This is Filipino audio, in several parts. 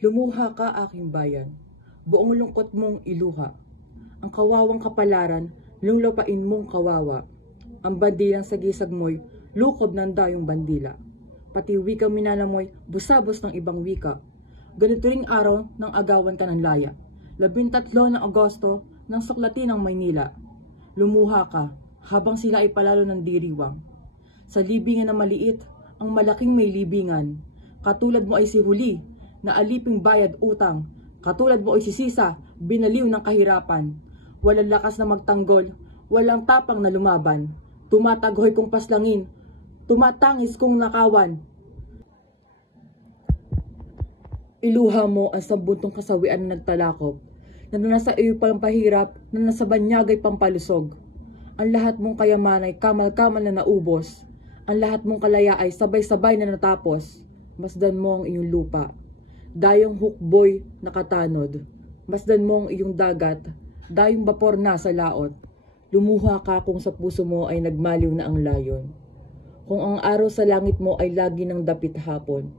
Lumuha ka, aking bayan, buong lungkot mong iluha. Ang kawawang kapalaran, lunglapain mong kawawa. Ang bandilang sagisag mo'y lukob ng dayong bandila. Pati wikang minanamoy, busabos ng ibang wika. Ganito ring araw ng agawan ka ng laya. 13 ng Agosto ng suklatin ng Maynila. Lumuha ka, habang sila ay palalo ng diriwang. Sa libingan na maliit, ang malaking may libingan. Katulad mo ay si Huli, na aliping bayad utang. Katulad mo ay si Sisa, binaliw ng kahirapan. Walang lakas na magtanggol, walang tapang na lumaban. Tumatagoy kong paslangin, tumatangis kong nakawan. Iluha mo ang sambuntong kasawian na nagtalakop, na nasa iyo pampahirap, na nasa banyagay pampalusog. Ang lahat mong kayaman ay kamal-kamal na naubos. Ang lahat mong kalaya ay sabay-sabay na natapos. Masdan mo ang iyong lupa. Dayong hukboy nakatanod. Masdan mo ang iyong dagat. Dayong bapor na sa laot. Lumuha ka kung sa puso mo ay nagmaliw na ang layon. Kung ang araw sa langit mo ay lagi ng dapit hapon.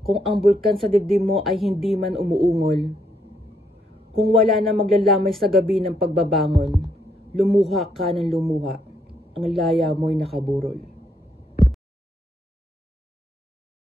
Kung ang bulkan sa dibdib mo ay hindi man umuungol. Kung wala na maglalamay sa gabi ng pagbabangon. Lumuha ka ng lumuha. Ang laya mo'y nakaburol.